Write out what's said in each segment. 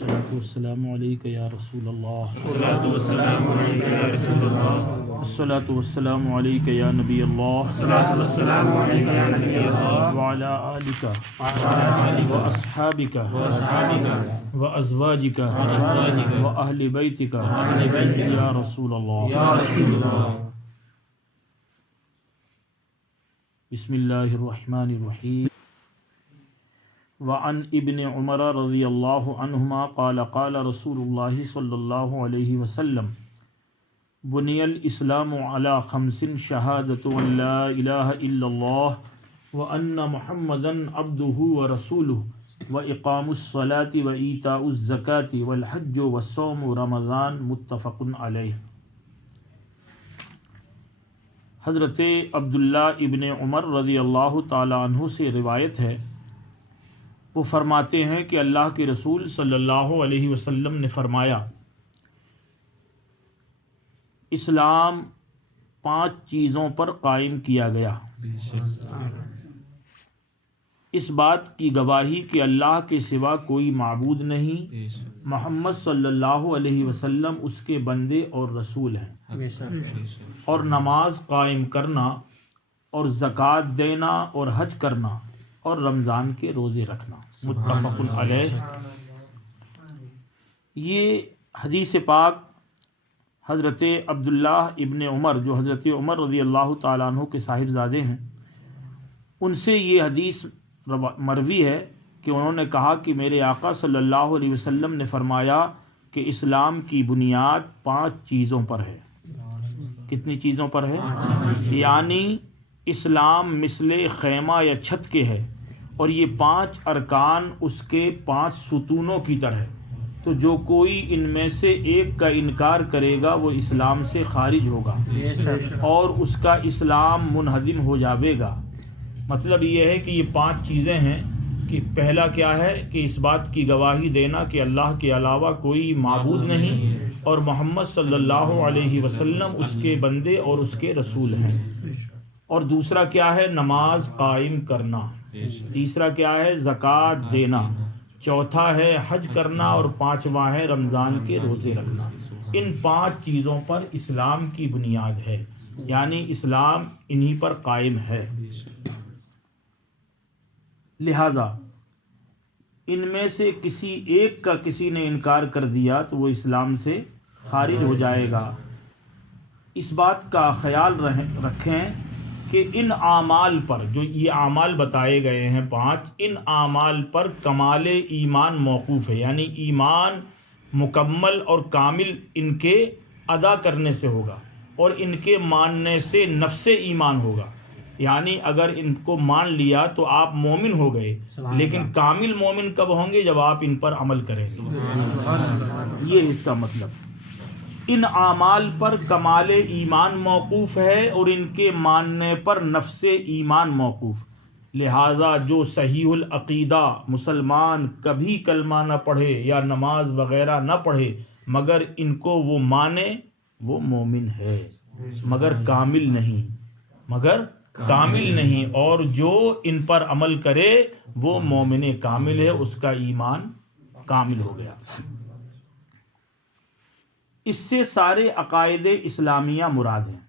الصلاة والسلام علیک یا رسول اللہ، الصلاۃ والسلام علیک یا رسول اللہ، الصلاة والسلام علیک یا نبی اللہ، الصلاۃ والسلام علیک یا نبی اللہ، وعلی آلک وعلی آلک واصحابک واصحابک وازواجک وازواجک واہل بیتک واہل بیتک یا رسول اللہ۔ یا رسول اللہ۔ بسم اللہ الرحمن الرحیم۔ وعن ابن عمر رضی اللہ عنہما قال قال رسول اللہ صلی اللہ علیہ وسلم بنی الاسلام علی خمس شہادۃ ان لا الہ الا اللہ وان محمدا عبدہ ورسولہ واقام الصلاۃ وایتاء الزکاۃ والحج والصوم رمضان، متفق علیہ۔ حضرت عبداللہ ابن عمر رضی اللہ تعالی عنہ سے روایت ہے، وہ فرماتے ہیں کہ اللہ کے رسول صلی اللہ علیہ وسلم نے فرمایا، اسلام 5 چیزوں پر قائم کیا گیا۔ اس بات کی گواہی کہ اللہ کے سوا کوئی معبود نہیں، محمد صلی اللہ علیہ وسلم اس کے بندے اور رسول ہیں، اور نماز قائم کرنا اور زکوٰۃ دینا اور حج کرنا اور رمضان کے روزے رکھنا، متفق علیہ۔ یہ حدیث پاک حضرت عبداللہ ابن عمر، جو حضرت عمر رضی اللہ تعالیٰ عنہ کے صاحبزادے ہیں، ان سے یہ حدیث مروی ہے کہ انہوں نے کہا کہ میرے آقا صلی اللہ علیہ وسلم نے فرمایا کہ اسلام کی بنیاد 5 چیزوں پر ہے۔ کتنی چیزوں پر ہے؟ یعنی اسلام مثل خیمہ یا چھت کے ہے، اور یہ 5 ارکان اس کے 5 ستونوں کی طرح ہے، تو جو کوئی ان میں سے ایک کا انکار کرے گا وہ اسلام سے خارج ہوگا اور اس کا اسلام منہدم ہو جاوے گا۔ مطلب یہ ہے کہ یہ 5 چیزیں ہیں کہ پہلا کیا ہے کہ اس بات کی گواہی دینا کہ اللہ کے علاوہ کوئی معبود نہیں اور محمد صلی اللہ علیہ وسلم اس کے بندے اور اس کے رسول ہیں، اور دوسرا کیا ہے نماز قائم کرنا، تیسرا کیا ہے زکوٰۃ دینا، چوتھا ہے حج کرنا، اور 5واں ہے رمضان کے روزے رکھنا۔ ان 5 چیزوں پر اسلام کی بنیاد ہے، یعنی اسلام انہی پر قائم ہے۔ لہذا ان میں سے کسی ایک کا کسی نے انکار کر دیا تو وہ اسلام سے خارج ہو جائے گا۔ اس بات کا خیال رکھیں کہ ان اعمال پر، جو یہ اعمال بتائے گئے ہیں 5، ان اعمال پر کمال ایمان موقوف ہے، یعنی ایمان مکمل اور کامل ان کے ادا کرنے سے ہوگا، اور ان کے ماننے سے نفس ایمان ہوگا۔ یعنی اگر ان کو مان لیا تو آپ مومن ہو گئے، لیکن کامل مومن کب ہوں گے؟ جب آپ ان پر عمل کریں گے۔ یہ اس کا مطلب، ان اعمال پر کمال ایمان موقوف ہے اور ان کے ماننے پر نفس ایمان موقوف۔ لہٰذا جو صحیح العقیدہ مسلمان کبھی کلمہ نہ پڑھے یا نماز وغیرہ نہ پڑھے مگر ان کو وہ مانے، وہ مومن ہے، مگر کامل نہیں، اور جو ان پر عمل کرے وہ مومن کامل ہے، اس کا ایمان کامل ہو گیا۔ اس سے سارے عقائد اسلامیہ مراد ہیں،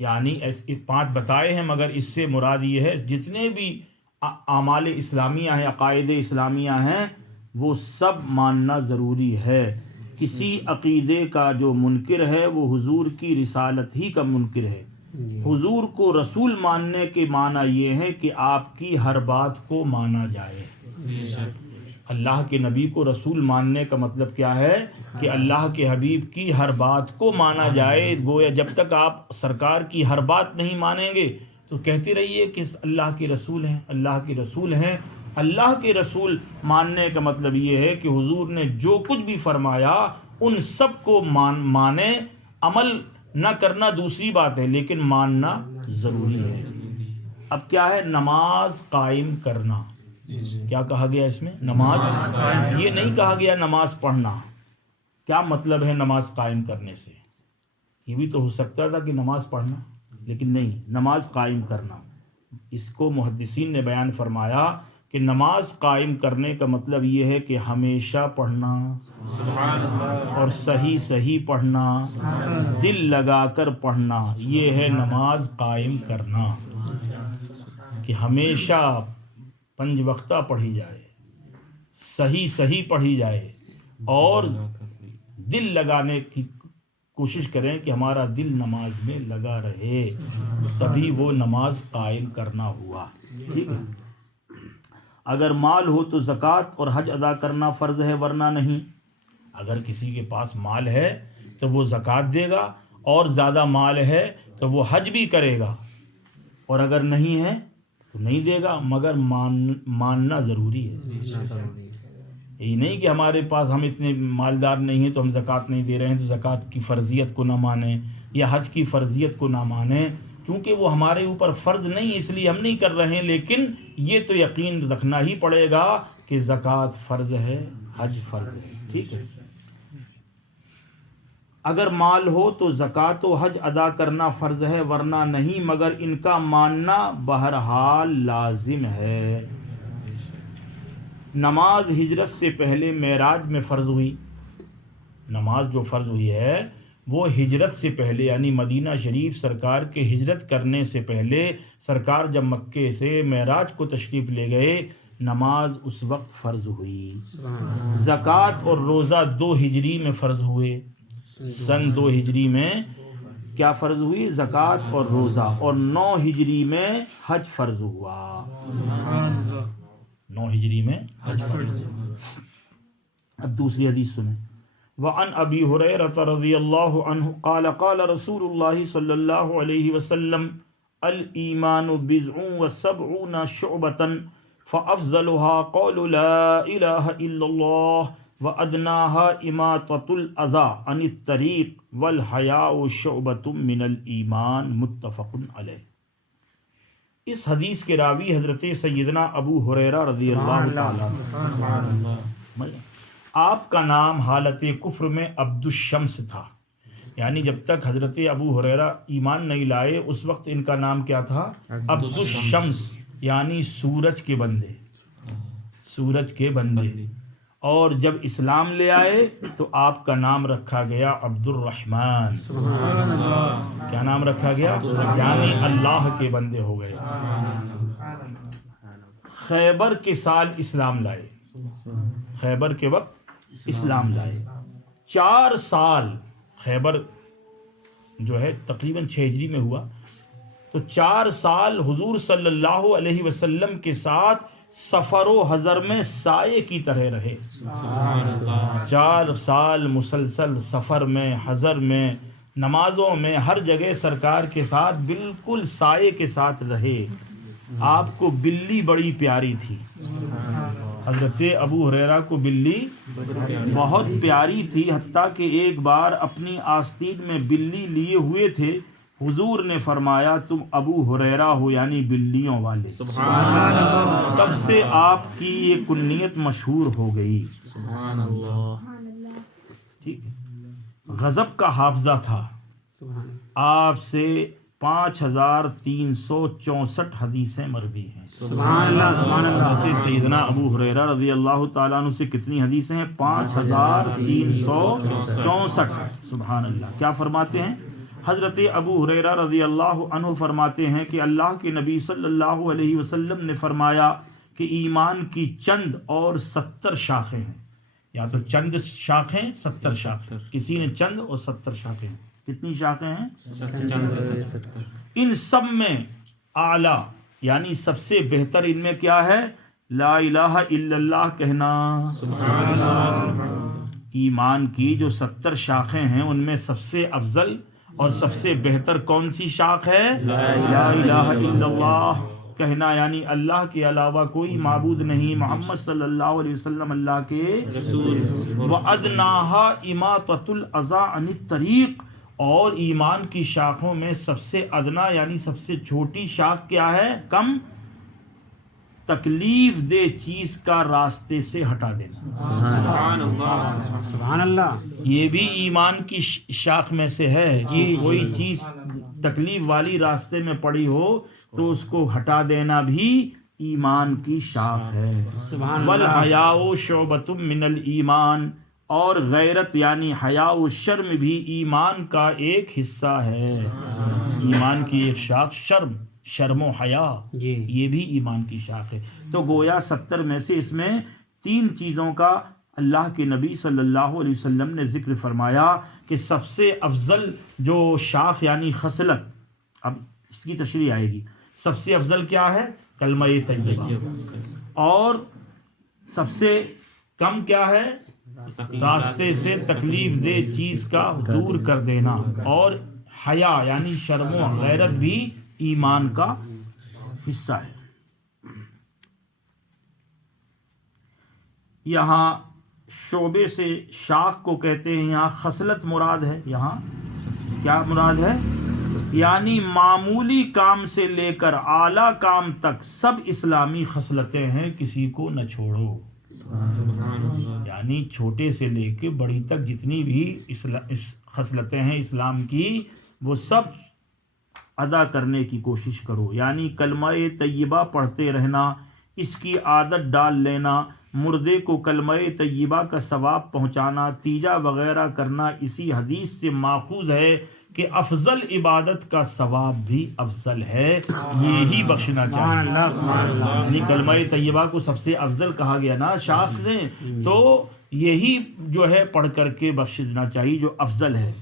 یعنی 5 بتائے ہیں مگر اس سے مراد یہ ہے جتنے بھی اعمال اسلامیہ ہیں، عقائد اسلامیہ ہیں، وہ سب ماننا ضروری ہے۔ کسی عقیدے کا جو منکر ہے وہ حضور کی رسالت ہی کا منکر ہے۔ حضور کو رسول ماننے کے معنی یہ ہے کہ آپ کی ہر بات کو مانا جائے۔ اللہ کے نبی کو رسول ماننے کا مطلب کیا ہے کہ اللہ کے حبیب کی ہر بات کو مانا جائے۔ گویا جب تک آپ سرکار کی ہر بات نہیں مانیں گے تو کہتے رہیے کہ اللہ کے رسول ہیں، اللہ کے رسول ہیں۔ اللہ کے رسول ماننے کا مطلب یہ ہے کہ حضور نے جو کچھ بھی فرمایا ان سب کو مانیں۔ عمل نہ کرنا دوسری بات ہے، لیکن ماننا ضروری ہے۔ اب کیا ہے؟ نماز قائم کرنا۔ کیا کہا گیا اس میں؟ نماز۔ یہ نہیں کہا گیا نماز پڑھنا۔ کیا مطلب ہے نماز قائم کرنے سے؟ یہ بھی تو ہو سکتا تھا کہ نماز پڑھنا، لیکن نہیں، نماز قائم کرنا۔ اس کو محدثین نے بیان فرمایا کہ نماز قائم کرنے کا مطلب یہ ہے کہ ہمیشہ پڑھنا سبحان اللہ اور صحیح صحیح پڑھنا، دل لگا کر پڑھنا، یہ ہے نماز قائم کرنا، کہ ہمیشہ 5 وقتہ پڑھی جائے، صحیح صحیح پڑھی جائے، اور دل لگانے کی کوشش کریں کہ ہمارا دل نماز میں لگا رہے، تبھی وہ نماز قائم کرنا ہوا. ٹھیک ہے. اگر مال ہو تو زکوٰۃ اور حج ادا کرنا فرض ہے، ورنہ نہیں. اگر کسی کے پاس مال ہے تو وہ زکوٰۃ دے گا، اور زیادہ مال ہے تو وہ حج بھی کرے گا، اور اگر نہیں ہے تو نہیں دے گا، مگر ماننا ضروری ہے. یہی نہیں کہ ہمارے پاس ہم اتنے مالدار نہیں ہیں تو ہم زکوٰۃ نہیں دے رہے ہیں، تو زکوٰۃ کی فرضیت کو نہ مانیں یا حج کی فرضیت کو نہ مانیں، چونکہ وہ ہمارے اوپر فرض نہیں، اس لیے ہم نہیں کر رہے ہیں. لیکن یہ تو یقین رکھنا ہی پڑے گا کہ زکوٰۃ فرض ہے، حج فرض ہے. ٹھیک ہے. اگر مال ہو تو زکوٰۃ و حج ادا کرنا فرض ہے، ورنہ نہیں، مگر ان کا ماننا بہرحال لازم ہے. نماز ہجرت سے پہلے معراج میں فرض ہوئی. نماز جو فرض ہوئی ہے وہ ہجرت سے پہلے، یعنی مدینہ شریف سرکار کے ہجرت کرنے سے پہلے، سرکار جب مکے سے معراج کو تشریف لے گئے، نماز اس وقت فرض ہوئی. زکوٰۃ اور روزہ 2 ہجری میں فرض ہوئے. سن 2 ہجری میں کیا فرض ہوئی؟ زکوٰۃ اور روزہ. اور 9 ہجری میں حج فرض ہوا. 9 ہجری میں حج فرض ہوا. اب دوسری حدیث سنیں. وعن ابی ہریرہ رضی اللہ عنہ قال قال رسول اللہ صلی اللہ علیہ وسلم الایمان بضع وسبعون شعبۃ فافضلها قول لا الہ الا اللہ وادناها اماطۃ الاذى عن الطریق والحیاء شعبۃ من الایمان متفق علیہ. اس حدیث کے راوی حضرت سیدنا ابو ہریرہ رضی اللہ تعالی عنہ. آپ کا نام حالت کفر میں عبد الشمس تھا، یعنی جب تک حضرت ابو ہریرہ ایمان نہیں لائے اس وقت ان کا نام کیا تھا؟ عبد الشمس، یعنی سورج کے بندے، سورج کے بندے. اور جب اسلام لے آئے تو آپ کا نام رکھا گیا عبد الرحمن. کیا نام رکھا گیا؟ یعنی اللہ کے بندے ہو گئے. خیبر کے سال اسلام لائے، خیبر کے وقت اسلام لائے. 4 سال خیبر جو ہے تقریباً 6 ہجری میں ہوا، تو 4 سال حضور صلی اللہ علیہ وسلم کے ساتھ سفر و حضر میں سائے کی طرح رہے. 4 سال مسلسل سفر میں، حضر میں، نمازوں میں، ہر جگہ سرکار کے ساتھ بالکل سائے کے ساتھ رہے. آپ کو بلی بڑی پیاری تھی. حضرت ابو ہریرہ کو بلی بہت پیاری تھی، حتیٰ کہ ایک بار اپنی آستین میں بلی لیے ہوئے تھے. حضور نے فرمایا تم ابو ہریرہ ہو، یعنی بلیوں والے. تب سے آپ کی یہ کنیت مشہور ہو گئی. ٹھیک. غضب کا حافظہ تھا. آپ سے 5364 حدیثیں مروی ہیں. سبحان اللہ سبحان اللہ. حضرت سیدنا ابو ہریرہ رضی اللہ تعالیٰ عنہ سے کتنی حدیثیں ہیں؟ 5364. سبحان اللہ. کیا فرماتے ہیں حضرت ابو ہریرہ رضی اللہ عنہ؟ فرماتے ہیں کہ اللہ کے نبی صلی اللہ علیہ وسلم نے فرمایا کہ ایمان کی چند اور 70 شاخیں ہیں. یا تو چند شاخیں 70 شاخیں، کسی نے چند اور 70 شاخیں. کتنی شاخیں ہیں؟ 70. ان سب میں اعلیٰ یعنی سب سے بہتر ان میں کیا ہے؟ لا الہ الا اللہ کہنا. سبحان اللہ. ایمان کی جو 70 شاخیں ہیں ان میں سب سے افضل اور سب سے بہتر کون سی شاخ ہے؟ لا الہ الا اللہ کہنا، یعنی اللہ کے علاوہ کوئی معبود نہیں، محمد صلی اللہ علیہ وسلم اللہ کے رسول. وَأَدْنَاهَا إِمَاطَةُ الْأَذَى عَنِ الطَّرِيقِ. اور ایمان کی شاخوں میں سب سے ادنا یعنی سب سے چھوٹی شاخ کیا ہے؟ کم تکلیف دہ چیز کا راستے سے ہٹا دینا. سبحان اللہ. سبحان اللہ. یہ بھی ایمان کی شاخ میں سے ہے. کوئی چیز تکلیف والی راستے میں پڑی ہو تو اس کو ہٹا دینا بھی ایمان کی شاخ ہے. سبحان اللہ. والحیاء شعبۃ من الایمان، اور غیرت یعنی حیا و شرم بھی ایمان کا ایک حصہ ہے. ایمان کی ایک شاخ شرم و حیا، جی یہ بھی ایمان کی شاخ ہے. تو گویا 70 میں سے اس میں 3 چیزوں کا اللہ کے نبی صلی اللہ علیہ وسلم نے ذکر فرمایا کہ سب سے افضل جو شاخ یعنی خصلت، اب اس کی تشریح آئے گی. سب سے افضل کیا ہے؟ کلمہ طیبہ. اور سب سے کم کیا ہے؟ راستے سے تکلیف دہ چیز کا دور کر دینا. اور حیا یعنی شرم و غیرت بھی ایمان کا حصہ ہے. یہاں شعبے سے شاخ کو کہتے ہیں، یہاں خصلت مراد ہے. یہاں کیا مراد ہے؟ یعنی معمولی کام سے لے کر اعلیٰ کام تک سب اسلامی خصلتیں ہیں، کسی کو نہ چھوڑو. یعنی چھوٹے سے لے کے بڑی تک جتنی بھی خصلتیں ہیں اسلام کی، وہ سب ادا کرنے کی کوشش کرو. یعنی کلمہ طیبہ پڑھتے رہنا، اس کی عادت ڈال لینا، مردے کو کلمہ طیبہ کا ثواب پہنچانا، تیجا وغیرہ کرنا اسی حدیث سے ماخوذ ہے کہ افضل عبادت کا ثواب بھی افضل ہے، یہی بخشنا چاہیے. یعنی کلمہ طیبہ کو سب سے افضل کہا گیا نا شاخ نے، تو یہی جو ہے پڑھ کر کے بخش دینا چاہیے جو افضل ہے.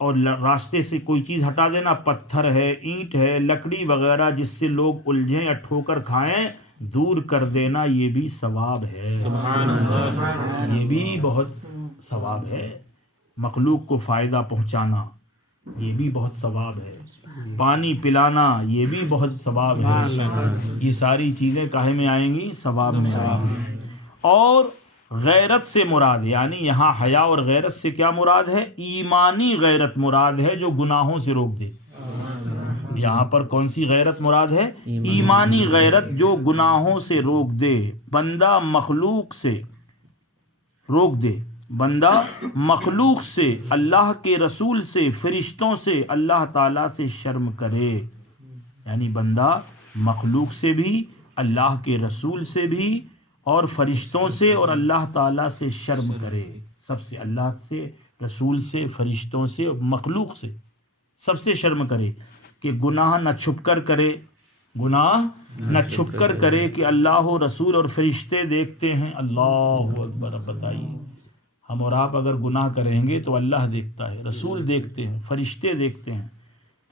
اور راستے سے کوئی چیز ہٹا دینا، پتھر ہے، اینٹ ہے، لکڑی وغیرہ جس سے لوگ الجھیں یا ٹھوکر کھائیں، دور کر دینا، یہ بھی ثواب ہے. یہ بھی بہت ثواب ہے. مخلوق کو فائدہ پہنچانا یہ بھی بہت ثواب ہے. پانی پلانا یہ بھی بہت ثواب ہے. یہ ساری چیزیں کاہے میں آئیں گی؟ ثواب میں آئیں گی. اور غیرت سے مراد، یعنی یہاں حیا اور غیرت سے کیا مراد ہے؟ ایمانی غیرت مراد ہے جو گناہوں سے روک دے. یہاں پر کون سی غیرت مراد ہے؟ ایمانی غیرت جو گناہوں سے روک دے. بندہ مخلوق سے روک دے، بندہ مخلوق سے، اللہ کے رسول سے، فرشتوں سے، اللہ تعالیٰ سے شرم کرے. یعنی بندہ مخلوق سے بھی، اللہ کے رسول سے بھی، اور فرشتوں سے اور اللہ تعالیٰ سے شرم کرے. سب سے، اللہ سے، رسول سے، فرشتوں سے اور مخلوق سے سب سے شرم کرے. کہ گناہ نہ چھپ کر کرے، گناہ نہ چھپ کر کرے کہ اللہ و رسول اور فرشتے دیکھتے ہیں. اللہ اکبر. اب بتائیے ہم اور آپ اگر گناہ کریں گے تو اللہ دیکھتا ہے، رسول دیکھتے ہیں، فرشتے دیکھتے ہیں.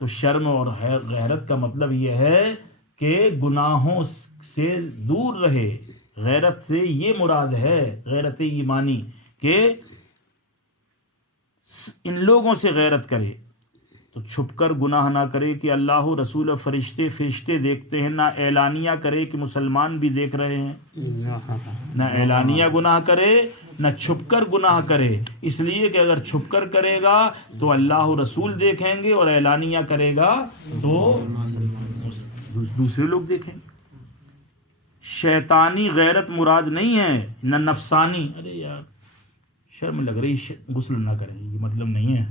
تو شرم اور غیرت کا مطلب یہ ہے کہ گناہوں سے دور رہے. غیرت سے یہ مراد ہے، غیرت ایمانی، کہ ان لوگوں سے غیرت کرے تو چھپ کر گناہ نہ کرے کہ اللہ رسول و فرشتے دیکھتے ہیں. نہ اعلانیہ کرے کہ مسلمان بھی دیکھ رہے ہیں، نہ اعلانیہ گناہ کرے، نہ چھپ کر گناہ کرے. اس لیے کہ اگر چھپ کر کرے گا تو اللہ رسول دیکھیں گے، اور اعلانیہ کرے گا تو دوسرے لوگ دیکھیں گے. شیطانی غیرت مراد نہیں ہے، نہ نفسانی. ارے یار شرم لگ رہی، غسل نہ کریں، یہ مطلب نہیں ہے.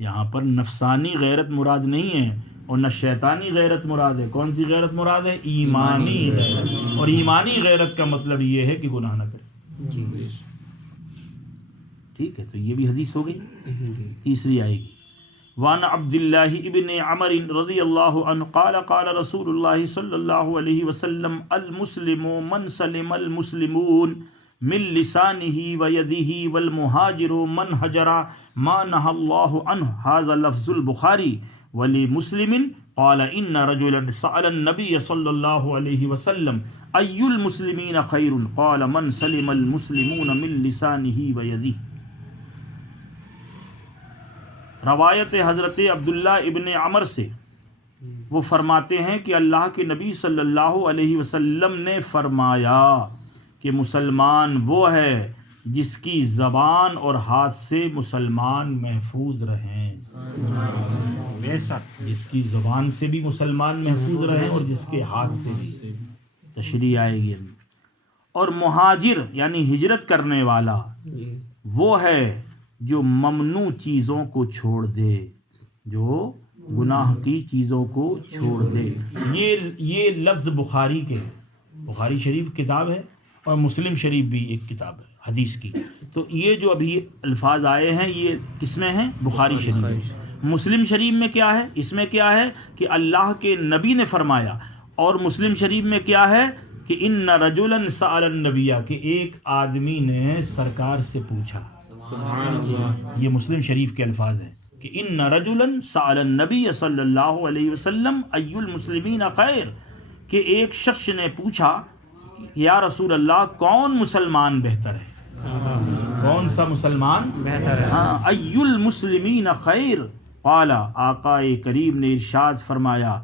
یہاں پر نفسانی غیرت مراد نہیں ہے، اور نہ شیطانی غیرت مراد ہے. کون سی غیرت مراد ہے؟ ایمانی غیرت. اور ایمانی غیرت کا مطلب یہ ہے کہ گناہ نہ کرے. ٹھیک ہے، تو یہ بھی حدیث ہو گئی. تیسری آئے گی. وعن عبد اللہ ابن عمر رضی اللہ عنہ قال قال رسول اللہ صلی اللہ علیہ وسلم المسلم من سلم المسلمون من لسانه ويده والمهاجر من هجر ما نهى الله عنه. هذا لفظ البخاری. ولمسلم قال ان رجلا سأل النبي صلى الله عليه وسلم اي المسلمين خير قال من سلم المسلمون من لسانه ويده. روایت حضرت عبداللہ ابن عمر سے، وہ فرماتے ہیں کہ اللہ کے نبی صلی اللہ علیہ وسلم نے فرمایا کہ مسلمان وہ ہے جس کی زبان اور ہاتھ سے مسلمان محفوظ رہیں. بے شک جس کی زبان سے بھی مسلمان محفوظ رہیں اور جس کے ہاتھ سے بھی. تشریح آئے گی. اور مہاجر یعنی ہجرت کرنے والا وہ ہے جو ممنوع چیزوں کو چھوڑ دے، جو گناہ کی چیزوں کو چھوڑ دے. یہ لفظ بخاری کے ہے. بخاری شریف کتاب ہے اور مسلم شریف بھی ایک کتاب ہے حدیث کی. تو یہ جو ابھی الفاظ آئے ہیں یہ کس میں ہیں؟ بخاری شریف میں. مسلم شریف میں کیا ہے؟ اس میں کیا ہے کہ اللہ کے نبی نے فرمایا. اور مسلم شریف میں کیا ہے کہ ان رجلا سأل النبی، کہ ایک آدمی نے سرکار سے پوچھا. سبحان اللہ. یہ مسلم شریف کے الفاظ ہیں کہ ان رجلا سأل النبی صلی اللہ علیہ وسلم ای المسلمین خیر، کہ ایک شخص نے پوچھا یا رسول اللہ کون مسلمان بہتر ہے؟ کون سا مسلمان بہتر ہے؟ ہاں، ای المسلمین خیر، قال، آقا کریم نے ارشاد فرمایا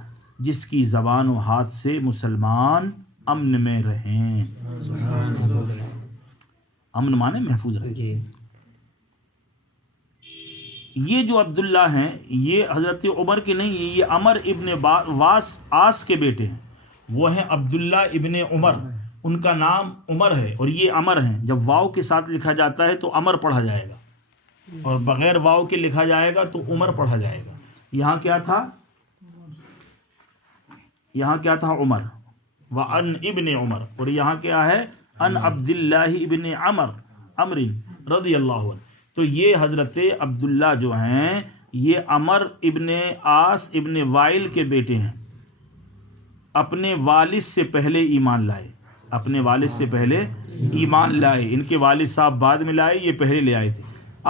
جس کی زبان و ہاتھ سے مسلمان امن میں رہیں. امن مانے محفوظ رہیں. جی. یہ جو عبداللہ ہیں یہ حضرت عمر کے نہیں، یہ عمر ابن عاص کے بیٹے ہیں. وہ ہیں عبداللہ ابن عمر، ان کا نام عمر ہے اور یہ عمر ہیں. جب واو کے ساتھ لکھا جاتا ہے تو عمر پڑھا جائے گا اور بغیر واو کے لکھا جائے گا تو عمر پڑھا جائے گا. یہاں کیا تھا؟ یہاں کیا تھا؟ عمر. وَأَنْ ابن عمر. اور یہاں کیا ہے؟ ان عبداللہ ابن عمر رضی اللہ عنہ. تو یہ حضرت عبداللہ جو ہیں یہ عمر ابن عاص ابن وائل کے بیٹے ہیں. اپنے والد سے پہلے ایمان لائے. اپنے والد سے پہلے ایمان لائے. ان کے والد صاحب بعد میں لائے، یہ پہلے لے آئے تھے.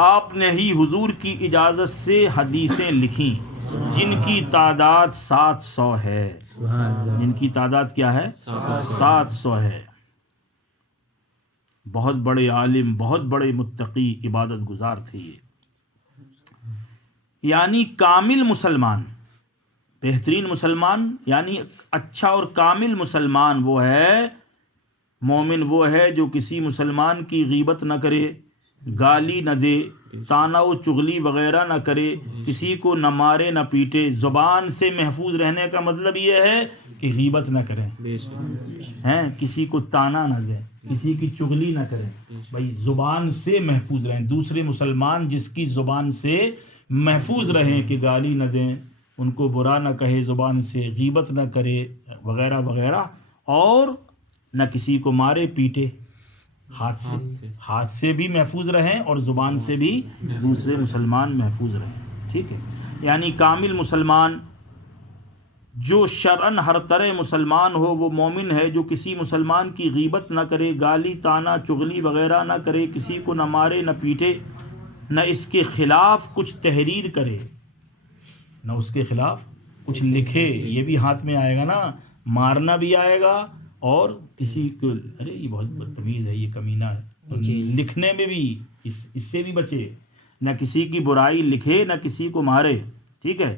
آپ نے ہی حضور کی اجازت سے حدیثیں لکھیں جن کی تعداد 700 ہے. جن کی تعداد کیا ہے؟ 700 ہے. بہت بڑے عالم، بہت بڑے متقی، عبادت گزار تھے یہ. یعنی کامل مسلمان، بہترین مسلمان، یعنی اچھا اور کامل مسلمان وہ ہے، مومن وہ ہے جو کسی مسلمان کی غیبت نہ کرے، گالی نہ دے، تانا و چغلی وغیرہ نہ کرے، کسی کو نہ مارے نہ پیٹے. زبان سے محفوظ رہنے کا مطلب یہ ہے کہ غیبت نہ کریں، ہیں، کسی کو تانا نہ دیں، کسی کی چغلی نہ کریں. بھائی زبان سے محفوظ رہیں. دوسرے مسلمان جس کی زبان سے محفوظ رہیں کہ گالی نہ دیں، ان کو برا نہ کہے زبان سے، غیبت نہ کرے وغیرہ وغیرہ، اور نہ کسی کو مارے پیٹے. ہاتھ سے بھی محفوظ رہیں اور زبان سے بھی دوسرے مسلمان محفوظ رہیں. ٹھیک ہے. یعنی کامل مسلمان جو شرعن ہر طرح مسلمان ہو وہ مومن ہے جو کسی مسلمان کی غیبت نہ کرے، گالی تانا چغلی وغیرہ نہ کرے، کسی کو نہ مارے نہ پیٹے، نہ اس کے خلاف کچھ تحریر کرے، نہ اس کے خلاف کچھ لکھے. یہ بھی ہاتھ میں آئے گا نا، مارنا بھی آئے گا اور کسی کو ارے یہ بہت بدتمیز ہے، یہ کمینہ ہے، لکھنے میں بھی اس سے بھی بچے. نہ کسی کی برائی لکھے نہ کسی کو مارے. ٹھیک ہے.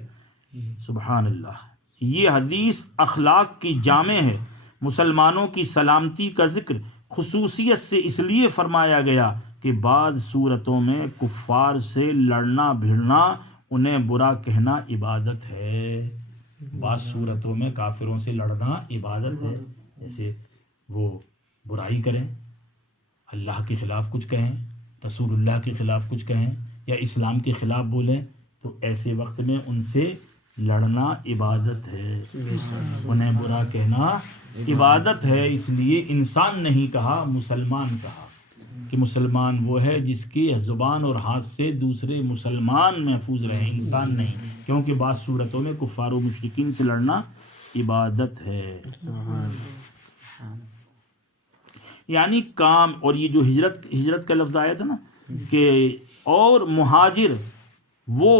سبحان اللہ. یہ حدیث اخلاق کی جامع ہے. مسلمانوں کی سلامتی کا ذکر خصوصیت سے اس لیے فرمایا گیا کہ بعض صورتوں میں کفار سے لڑنا بھیڑنا، انہیں برا کہنا عبادت ہے. بعض صورتوں میں کافروں سے لڑنا عبادت ہے. جیسے وہ برائی کریں، اللہ کے خلاف کچھ کہیں، رسول اللہ کے خلاف کچھ کہیں، یا اسلام کے خلاف بولیں، تو ایسے وقت میں ان سے لڑنا عبادت ہے. انہیں برا کہنا عبادت ہے. اس لیے انسان نہیں کہا، مسلمان کہا، کہ مسلمان وہ ہے جس کی زبان اور ہاتھ سے دوسرے مسلمان محفوظ رہیں، انسان نہیں. کیونکہ بعض صورتوں میں کفار و مشرکین سے لڑنا عبادت ہے. یعنی کام. اور یہ جو ہجرت کا لفظ آیا تھا نا کہ اور مہاجر وہ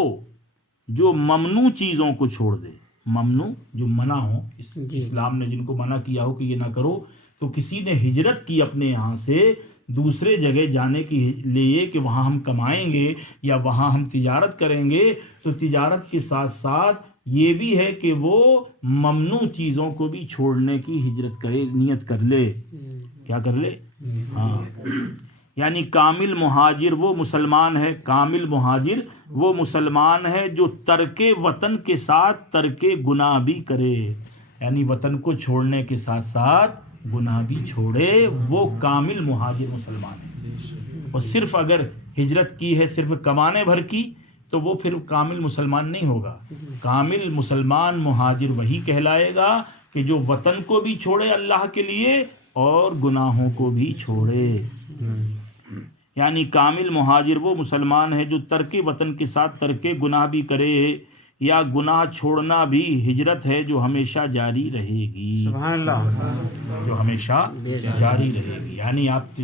جو ممنوع چیزوں کو چھوڑ دے. ممنوع جو منع ہو، اسلام نے جن کو منع کیا ہو کہ یہ نہ کرو. تو کسی نے ہجرت کی اپنے یہاں سے دوسرے جگہ جانے کے لیے کہ وہاں ہم کمائیں گے یا وہاں ہم تجارت کریں گے، تو تجارت کے ساتھ ساتھ یہ بھی ہے کہ وہ ممنوع چیزوں کو بھی چھوڑنے کی ہجرت کرے، نیت کر لے. کیا کر لے؟ ہاں. یعنی کامل مہاجر وہ مسلمان ہے، کامل مہاجر وہ مسلمان ہے جو ترک وطن کے ساتھ ترک گناہ بھی کرے. یعنی وطن کو چھوڑنے کے ساتھ ساتھ گناہ بھی چھوڑے، وہ کامل مہاجر مسلمان ہے. اور صرف اگر ہجرت کی ہے صرف کمانے بھر کی تو وہ پھر کامل مسلمان نہیں ہوگا. کامل مسلمان مہاجر وہی کہلائے گا کہ جو وطن کو بھی چھوڑے اللہ کے لیے اور گناہوں کو بھی چھوڑے. یعنی کامل مہاجر وہ مسلمان ہے جو ترک وطن کے ساتھ ترک گناہ بھی کرے، یا گناہ چھوڑنا بھی ہجرت ہے جو ہمیشہ جاری رہے گی. سبحان اللہ. جو ہمیشہ جاری رہے گی. یعنی آپ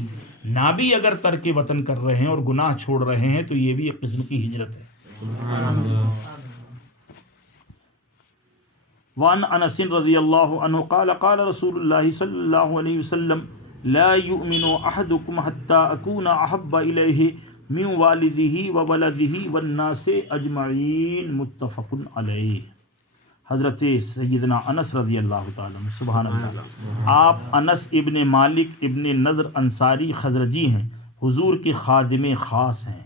نہ بھی اگر ترک وطن کر رہے ہیں اور گناہ چھوڑ رہے ہیں تو یہ بھی ایک قسم کی ہجرت ہے. وعن انس رضی اللہ عنہ قال قال رسول اللہ صلی اللہ علیہ وسلم لا يؤمن احدكم حتى اكون احب الیہ من والدہ وولدہ والناس اجمعین. متفق علیہ. حضرت سیدنا انس رضی اللہ تعالیٰ عنہ. سبحان اللہ. آپ انس ابن مالک ابن نضر انصاری خزرجی ہیں، حضور کے خادم خاص ہیں.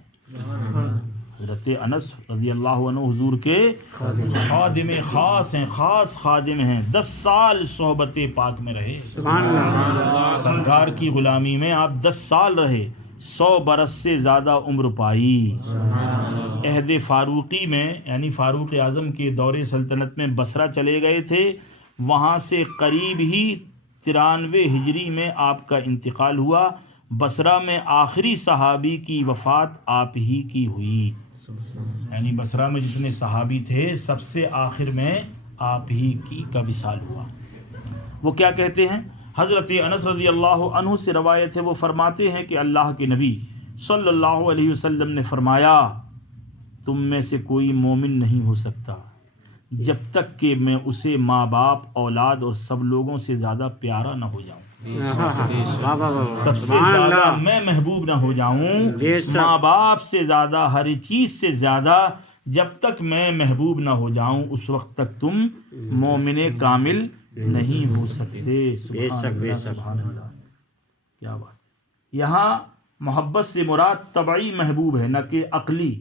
حضرت انس رضی اللہ عنہ حضور کے خادم خاص ہیں، خاص خادم ہیں. 10 سال صحبت پاک میں رہے. سبحان اللہ. سرکار کی غلامی میں آپ 10 سال رہے، 100 برس سے زیادہ عمر پائی. عہد فاروقی میں یعنی فاروق اعظم کے دور سلطنت میں بصرہ چلے گئے تھے. وہاں سے قریب ہی 93 ہجری میں آپ کا انتقال ہوا. بصرہ میں آخری صحابی کی وفات آپ ہی کی ہوئی. یعنی بصرہ میں جتنے صحابی تھے سب سے آخر میں آپ ہی کی کا وصال ہوا. وہ کیا کہتے ہیں؟ حضرت انس رضی اللہ عنہ سے روایت ہے، وہ فرماتے ہیں کہ اللہ کے نبی صلی اللہ علیہ وسلم نے فرمایا تم میں سے کوئی مومن نہیں ہو سکتا جب تک کہ میں اسے ماں باپ اولاد اور سب لوگوں سے زیادہ پیارا نہ ہو جاؤں. سب سے زیادہ میں محبوب نہ ہو جاؤں، ماں باپ سے زیادہ، ہر چیز سے زیادہ. جب تک میں محبوب نہ ہو جاؤں اس وقت تک تم مومن کامل نہیں ہو سکتے. سبحان اللہ. کیا بات. یہاں محبت سے مراد طبعی محبوب ہے نہ کہ عقلی،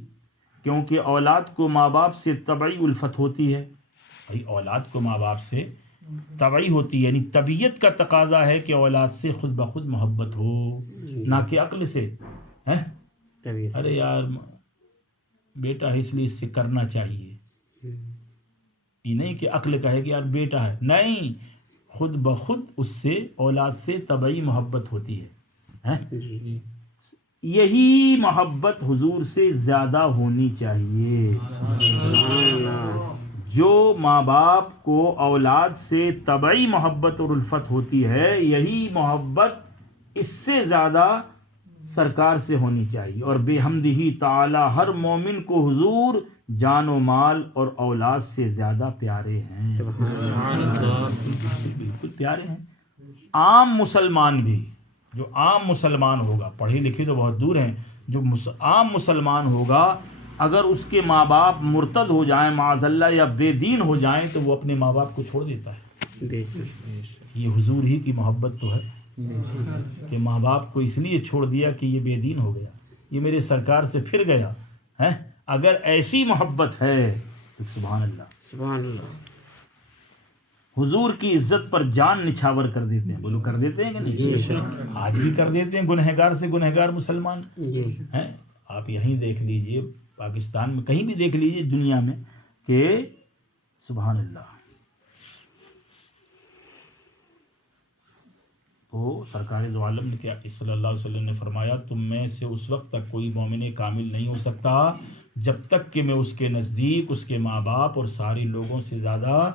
کیونکہ اولاد کو ماں باپ سے طبعی الفت ہوتی ہے. بھائی اولاد کو ماں باپ سے طبعی ہوتی ہے، یعنی طبیعت کا تقاضا ہے کہ اولاد سے خود بخود محبت ہو، نہ کہ عقل سے. ارے یار بیٹا ہے اس لیے اس سے کرنا چاہیے. یہ نہیں کہ عقل کہے کہ یار بیٹا ہے، نہیں، خود بخود اس سے اولاد سے طبعی محبت ہوتی ہے. یہی محبت حضور سے زیادہ ہونی چاہیے. جو ماں باپ کو اولاد سے طبعی محبت اور الفت ہوتی ہے، یہی محبت اس سے زیادہ سرکار سے ہونی چاہیے. اور بے حمدہ تعالی ہر مومن کو حضور جان و مال اور اولاد سے زیادہ پیارے ہیں. بالکل پیارے ہیں. عام مسلمان بھی، جو عام مسلمان ہوگا، پڑھے لکھے تو بہت دور ہیں، جو عام مسلمان ہوگا اگر اس کے ماں باپ مرتد ہو جائیں معاذ اللہ یا بے دین ہو جائیں تو وہ اپنے ماں باپ کو چھوڑ دیتا ہے. یہ حضور ہی کی محبت تو ہے کہ ماں باپ کو اس لیے چھوڑ دیا کہ یہ بے دین ہو گیا، یہ میرے سرکار سے پھر گیا ہے. اگر ایسی محبت ہے تو سبحان اللہ. سبحان اللہ. حضور کی عزت پر جان نچھاور کر دیتے ہیں. بولو کر دیتے ہیں کہ نہیں؟ آج بھی کر دیتے ہیں. گنہگار سے گنہگار مسلمان ہیں. آپ یہیں دیکھ لیجئے، پاکستان میں کہیں بھی دیکھ لیجئے دنیا میں، کہ سبحان اللہ. تو سرکار دو عالم نے کیا صلی اللہ علیہ وسلم نے فرمایا تم میں سے اس وقت تک کوئی مومن کامل نہیں ہو سکتا جب تک کہ میں اس کے نزدیک اس کے ماں باپ اور سارے لوگوں سے زیادہ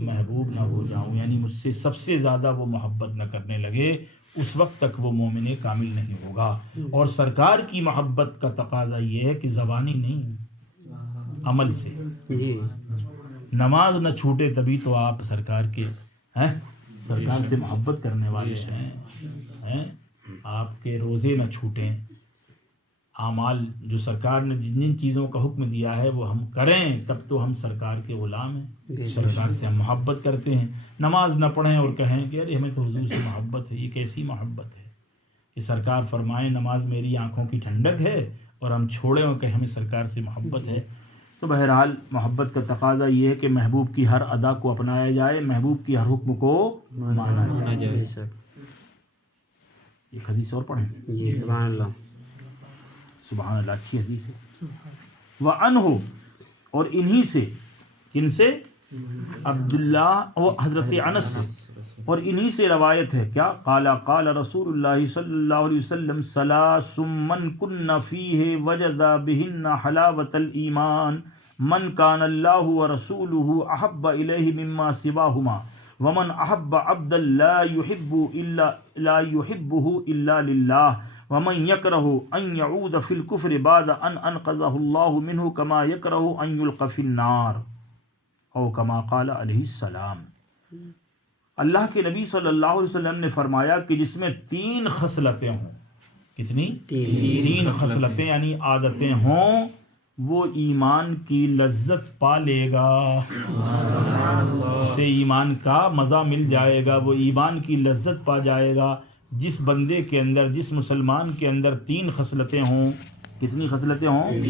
محبوب نہ ہو جاؤں. یعنی مجھ سے سب سے زیادہ وہ محبت نہ کرنے لگے، اس وقت تک وہ مومن کامل نہیں ہوگا. اور سرکار کی محبت کا تقاضا یہ ہے کہ زبانی نہیں، عمل سے. نماز نہ چھوٹے تبھی تو آپ سرکار کے سرکار سے محبت کرنے والے ہیں. آپ کے روزے نہ چھوٹیں. اعمال جو سرکار نے جن جن چیزوں کا حکم دیا ہے وہ ہم کریں، تب تو ہم سرکار کے غلام ہیں، سرکار سے ہم محبت کرتے ہیں. نماز نہ پڑھیں اور کہیں کہ ارے ہمیں تو حضور سے محبت ہے. یہ کیسی محبت ہے کہ سرکار فرمائیں نماز میری آنکھوں کی ٹھنڈک ہے اور ہم چھوڑیں اور کہیں ہمیں سرکار سے محبت ہے. تو بہرحال محبت کا تقاضا یہ ہے کہ محبوب کی ہر ادا کو اپنایا جائے، محبوب کی ہر حکم کو مانا جائے. ایک حدیث اور پڑھیں. سبحان اللہ. سبحان اللہ. اچھی حدیث ہے. وعنہ اور انہی سے، کن سے؟ عبداللہ و حضرت انس سے، اور انہی سے روایت ہے کیا؟ قال قال رسول اللہ صلی اللہ علیہ وسلم ثلاث من کن فیہ وجد بہن حلاوۃ الایمان من کان اللہ ورسولہ احب الیہ مما سواہما ومن احب عبدا لا يحبه الا للہ ومن یکرہ ان یعود فی الکفر بعد ان انقذہ اللہ منہ کما یکرہ ان یلقى فی النار او کما قال علیہ السلام۔ اللہ کے نبی صلی اللہ علیہ وسلم نے فرمایا کہ جس میں 3 خصلتیں ہوں، کتنی؟ 3 خصلتیں یعنی عادتیں ہوں، وہ ایمان کی لذت پا لے گا، اسے ایمان کا مزہ مل جائے گا، وہ ایمان کی لذت پا جائے گا۔ جس بندے کے اندر، جس مسلمان کے اندر 3 خصلتیں ہوں، کتنی خصلتیں ہوں؟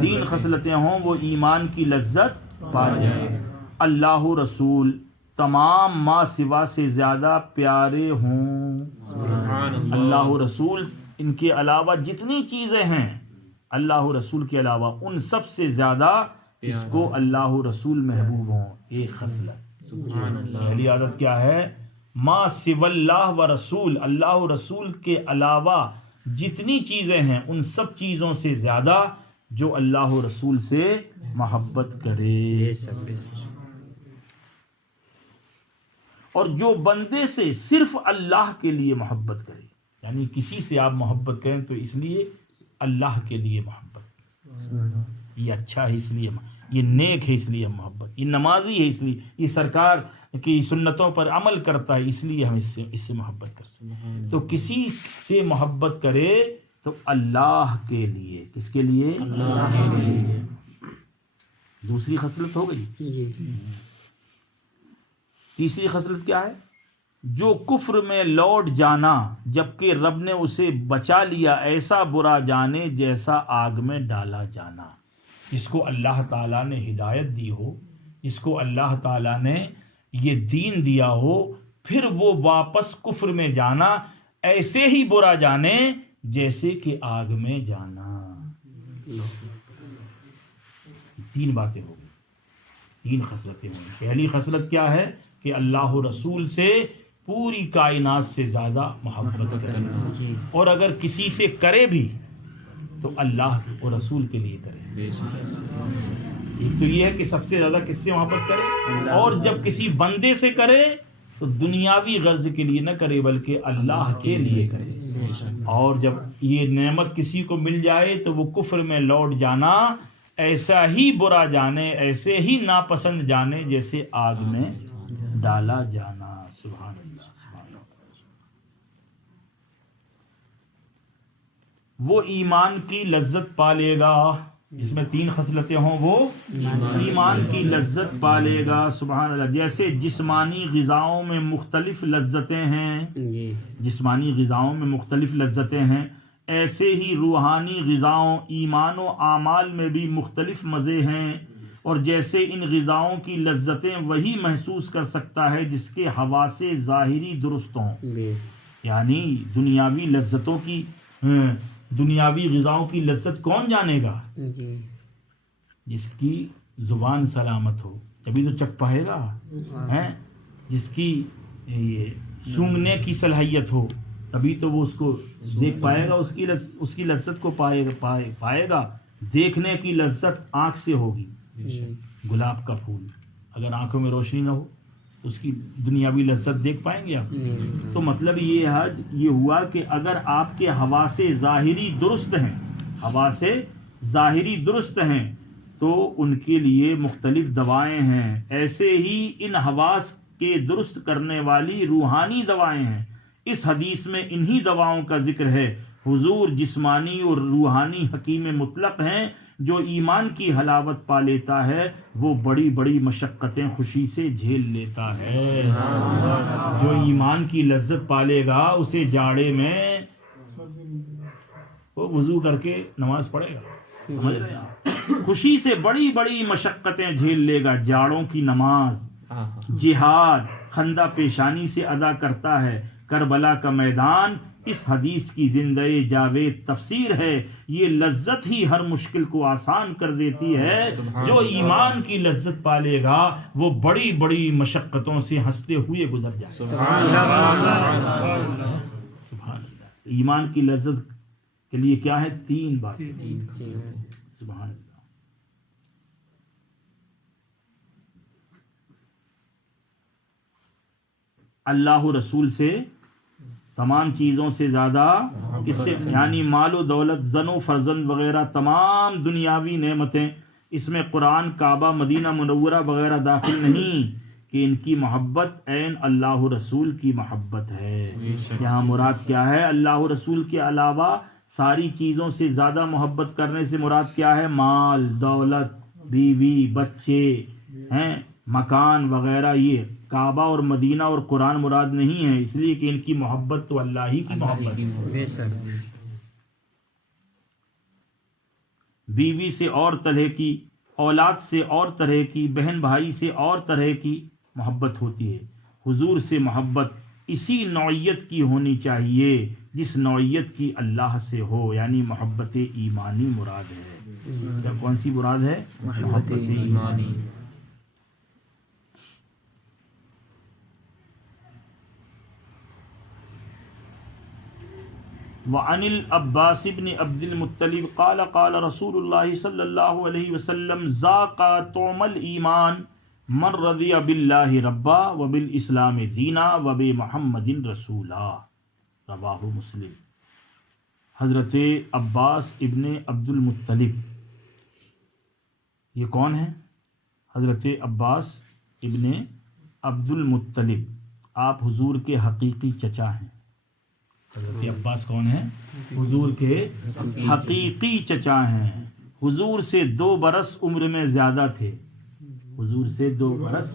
3 خصلتیں ہوں، وہ ایمان کی لذت پا جائے گا۔ اللہ رسول تمام ما سوا سے زیادہ پیارے ہوں، اللہ رسول ان کے علاوہ جتنی چیزیں ہیں، اللہ رسول کے علاوہ ان سب سے زیادہ اس کو اللہ رسول محبوب ہوں۔ ایک خصلت۔ پہلی عادت کیا ہے؟ ما سوا اللہ و رسول، اللہ و رسول کے علاوہ جتنی چیزیں ہیں ان سب چیزوں سے زیادہ جو اللہ و رسول سے محبت کرے، اور جو بندے سے صرف اللہ کے لیے محبت کرے، یعنی کسی سے آپ محبت کریں تو اس لیے اللہ کے لیے محبت، یہ اچھا ہے اس لیے، یہ نیک ہے اس لیے محبت، یہ نمازی ہے اس لیے، یہ سرکار کی سنتوں پر عمل کرتا ہے اس لیے ہم اس سے محبت کرتے ہیں۔ تو کسی سے محبت کرے تو اللہ کے لیے، کس کے لیے؟ اللہ کے لیے۔ دوسری خصلت ہو گئی۔ تیسری خصلت کیا ہے؟ جو کفر میں لوٹ جانا جبکہ رب نے اسے بچا لیا، ایسا برا جانے جیسا آگ میں ڈالا جانا۔ جس کو اللہ تعالیٰ نے ہدایت دی ہو، جس کو اللہ تعالیٰ نے یہ دین دیا ہو، پھر وہ واپس کفر میں جانا ایسے ہی برا جانے جیسے کہ آگ میں جانا۔ 3 باتیں ہو گئی، 3 خصلتیں ہوں گی۔ پہلی خصلت کیا ہے؟ کہ اللہ رسول سے پوری کائنات سے زیادہ محبت کرنا، اور اگر کسی سے کرے بھی تو اللہ اور رسول کے لیے کرے۔ ایک تو یہ ہے کہ سب سے زیادہ کس سے محبت کرے، اور جب کسی بندے سے کرے تو دنیاوی غرض کے لیے نہ کرے بلکہ اللہ کے لیے کرے۔ اور جب یہ نعمت کسی کو مل جائے تو وہ کفر میں لوٹ جانا ایسا ہی برا جانے، ایسے ہی ناپسند جانے جیسے آگ میں ڈالا جانا۔ سبحان اللہ، سبحان اللہ۔ وہ ایمان کی لذت پا لے گا، جس میں 3 خصلتیں ہوں وہ ایمان کی لذت پا لے گا۔ سبحان اللہ۔ جیسے جسمانی غذاؤں میں مختلف لذتیں ہیں، جسمانی غذاؤں میں مختلف لذتیں ہیں، ایسے ہی روحانی غذاؤں، ایمان و اعمال میں بھی مختلف مزے ہیں۔ اور جیسے ان غذاؤں کی لذتیں وہی محسوس کر سکتا ہے جس کے حواس ظاہری درست ہوں، یعنی دنیاوی لذتوں کی، دنیاوی غذاؤں کی لذت کون جانے گا؟ جس کی زبان سلامت ہو تبھی تو چکھ پائے گا، جس کی یہ سونگنے کی صلاحیت ہو تبھی تو وہ اس کو دیکھ پائے گا، اس کی لذت کو پائے گا۔ دیکھنے کی لذت آنکھ سے ہوگی، گلاب کا پھول اگر آنکھوں میں روشنی نہ ہو تو اس کی دنیاوی لذت دیکھ پائیں گے آپ؟ تو مطلب یہ ہوا کہ اگر آپ کے حواس ظاہری درست ہیں، حواس ظاہری درست ہیں تو ان کے لیے مختلف دوائیں ہیں، ایسے ہی ان حواس کے درست کرنے والی روحانی دوائیں ہیں۔ اس حدیث میں انہی دواؤں کا ذکر ہے۔ حضور جسمانی اور روحانی حکیم مطلق ہیں۔ جو ایمان کی حلاوت پا لیتا ہے وہ بڑی بڑی مشقتیں خوشی سے جھیل لیتا ہے۔ جو ایمان کی لذت پالے گا اسے جاڑے میں وہ وضو کر کے نماز پڑھے گا، سمجھ رہے ہیں؟ خوشی سے بڑی بڑی مشقتیں جھیل لے گا، جاڑوں کی نماز، جہاد خندہ پیشانی سے ادا کرتا ہے، کربلا کا میدان اس حدیث کی زندہ جاوید تفسیر ہے. یہ لذت ہی ہر مشکل کو آسان کر دیتی ہے. جو ایمان کی لذت پالے گا وہ بڑی بڑی مشقتوں سے ہنستے ہوئے گزر جائے گا. سبحان اللہ. سبحان اللہ. ایمان کی لذت کے لیے کیا ہے؟ 3 باتیں. سبحان اللہ. اللہ رسول سے تمام چیزوں سے زیادہ کس سے؟ یعنی مال و دولت، زن و فرزند وغیرہ تمام دنیاوی نعمتیں، اس میں قرآن، کعبہ، مدینہ منورہ وغیرہ داخل نہیں، کہ ان کی محبت عین اللہ رسول کی محبت ہے. یہاں مراد کیا ہے؟ اللہ رسول کے علاوہ ساری چیزوں سے زیادہ محبت کرنے سے مراد کیا ہے؟ مال، دولت، بیوی، بچے ہیں، مکان وغیرہ. یہ کعبہ اور مدینہ اور قرآن مراد نہیں ہے، اس لیے کہ ان کی محبت تو اللہ ہی کی محبت ہے. بیوی سے اور طرح کی، اولاد سے اور طرح کی، بہن بھائی سے اور طرح کی محبت ہوتی ہے. حضور سے محبت اسی نوعیت کی ہونی چاہیے جس نوعیت کی اللہ سے ہو، یعنی محبت ایمانی مراد ہے. کیا کون سی مراد ہے؟ محبت ایمانی. وعن العباس بن عبد المطلب قال قال رسول اللہ صلی اللہ علیہ وسلم ذاق طعم الایمان من رضی باللہ ربا وبالاسلام دینا وبمحمد رسولا. رواہ مسلم. حضرت عباس ابن عبد المطلب یہ کون ہے؟ حضرت عباس ابن عبد المطلب آپ حضور کے حقیقی چچا ہیں. حضرت عباس کون ہیں؟ حضور کے حقیقی چچا ہیں. حضور سے 2 برس عمر میں زیادہ تھے. حضور سے 2 برس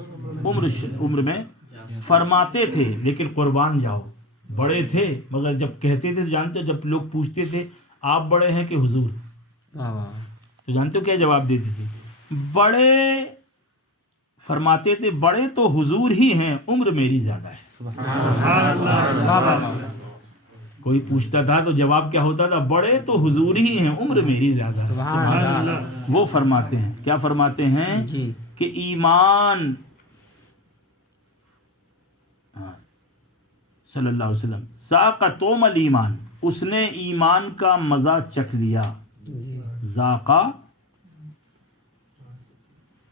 عمر میں فرماتے تھے، لیکن قربان جاؤ بڑے تھے، مگر جب کہتے تھے جانتے، جب لوگ پوچھتے تھے آپ بڑے ہیں کہ حضور، تو جانتے ہو کیا جواب دیتے تھے؟ بڑے فرماتے تھے بڑے تو حضور ہی ہیں، عمر میری زیادہ ہے. سبحان اللہ. کوئی پوچھتا تھا تو جواب کیا ہوتا تھا؟ بڑے تو حضور ہی ہیں، عمر میری زیادہ ہے. سبحان اللہ. وہ فرماتے ہیں، کیا فرماتے ہیں؟ کہ ایمان صلی اللہ علیہ وسلم ذاق طعم الایمان، اس نے ایمان کا مزہ چکھ لیا. ذاق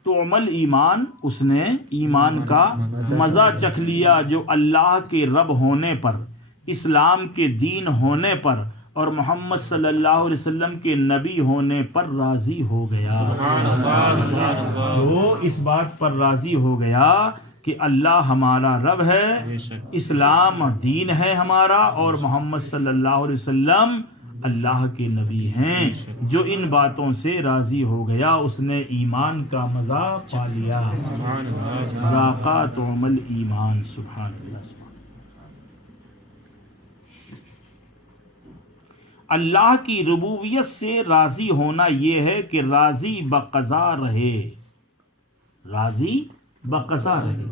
طعم الایمان، اس نے ایمان کا مزہ چکھ لیا، جو اللہ کے رب ہونے پر، اسلام کے دین ہونے پر اور محمد صلی اللہ علیہ وسلم کے نبی ہونے پر راضی ہو گیا. جو اس بات پر راضی ہو گیا کہ اللہ ہمارا رب ہے، اسلام دین ہے ہمارا، اور محمد صلی اللہ علیہ وسلم اللہ کے نبی ہیں، جو ان باتوں سے راضی ہو گیا اس نے ایمان کا مزہ پا لیا. ذاق طعم الایمان. سبحان اللہ. اللہ کی ربوبیت سے راضی ہونا یہ ہے کہ راضی بقضا رہے، راضی بقضا رہے.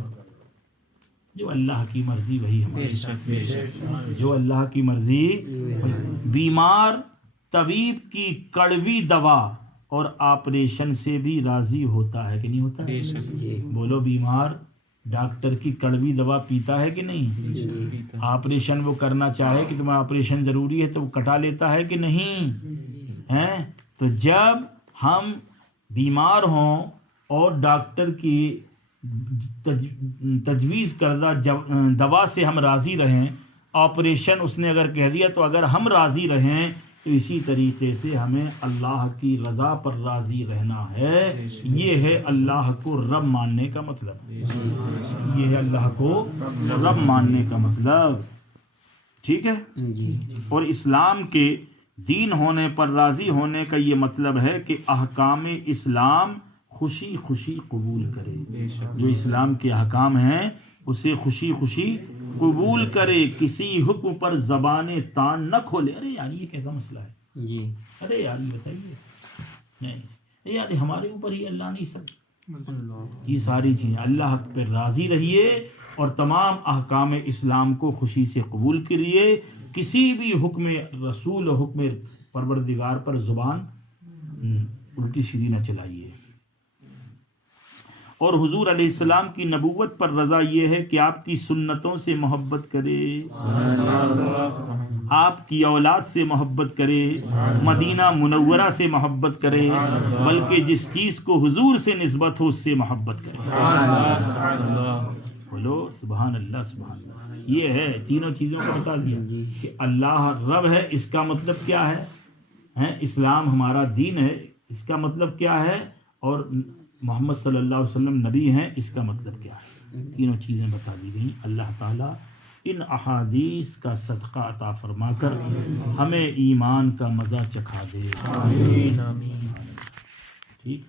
جو اللہ کی مرضی وہی ہماری، جو اللہ کی مرضی. بیمار طبیب کی کڑوی دوا اور آپریشن سے بھی راضی ہوتا ہے کہ نہیں ہوتا ہے؟ بولو، بیمار ڈاکٹر کی کڑوی دوا پیتا ہے کہ نہیں؟ آپریشن وہ کرنا چاہے کہ تمہیں آپریشن ضروری ہے تو وہ کٹا لیتا ہے کہ نہیں ہیں؟ تو جب ہم بیمار ہوں اور ڈاکٹر کی تجویز کردہ دوا سے ہم راضی رہیں، آپریشن اس نے اگر کہہ دیا تو اگر ہم راضی رہیں، تو اسی طریقے سے ہمیں اللہ کی رضا پر راضی رہنا ہے. یہ ہے اللہ کو رب ماننے کا مطلب. یہ ہے اللہ کو رب ماننے کا مطلب. ٹھیک ہے. اور اسلام کے دین ہونے پر راضی ہونے کا یہ مطلب ہے کہ احکام اسلام خوشی خوشی قبول کرے. جو اسلام کے احکام ہیں اسے خوشی خوشی قبول کرے، کسی حکم پر زبان تان نہ کھولے. ارے یار یہ کیسا مسئلہ ہے جی، ارے یار یہ بتائیے، نہیں یار ہمارے اوپر ہی اللہ نہیں سب. یہ ساری چیزیں اللہ پہ راضی رہیے اور تمام احکام اسلام کو خوشی سے قبول کریے. کسی بھی حکم رسول و حکم پروردگار پر زبان الٹی سیدھی نہ چلائیے. اور حضور علیہ السلام کی نبوت پر رضا یہ ہے کہ آپ کی سنتوں سے محبت کرے، آپ کی اولاد سے محبت کرے، مدینہ منورہ سے محبت کرے، بلکہ جس چیز کو حضور سے نسبت ہو اس سے محبت کرے. بولو سبحان اللہ سبحان اللہ. یہ ہے تینوں چیزوں کو بتا دیا کہ اللہ رب ہے، اس کا مطلب کیا ہے، اسلام ہمارا دین ہے، اس کا مطلب کیا ہے، اور محمد صلی اللہ علیہ وسلم نبی ہیں، اس کا مطلب کیا ہے. تینوں چیزیں بتا دی گئیں. اللہ تعالیٰ ان احادیث کا صدقہ عطا فرما کر ہمیں ایمان کا مزہ چکھا دے. ٹھیک.